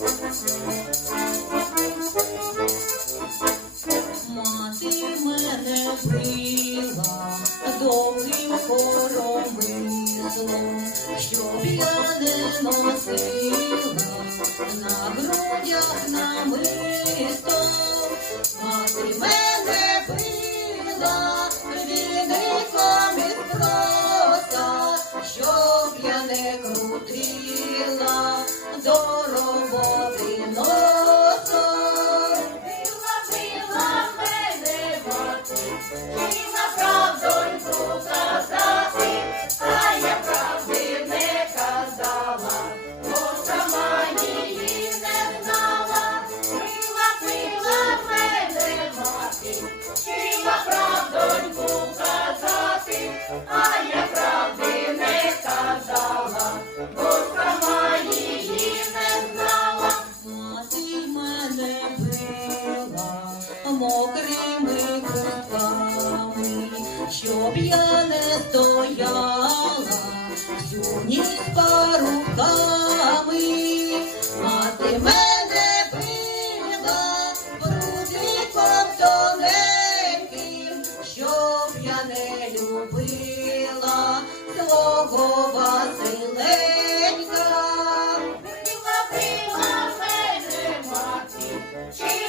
Мати мене вбила, довгим хором висло, щоб я не носила. Зустріла до роботи носом, біла, біла мене мати. не била мокрими кутками, щоб я не стояла всю ніч паруками, мати мене била брудником тоненьким, щоб я не любила свого Василенка. Thank you.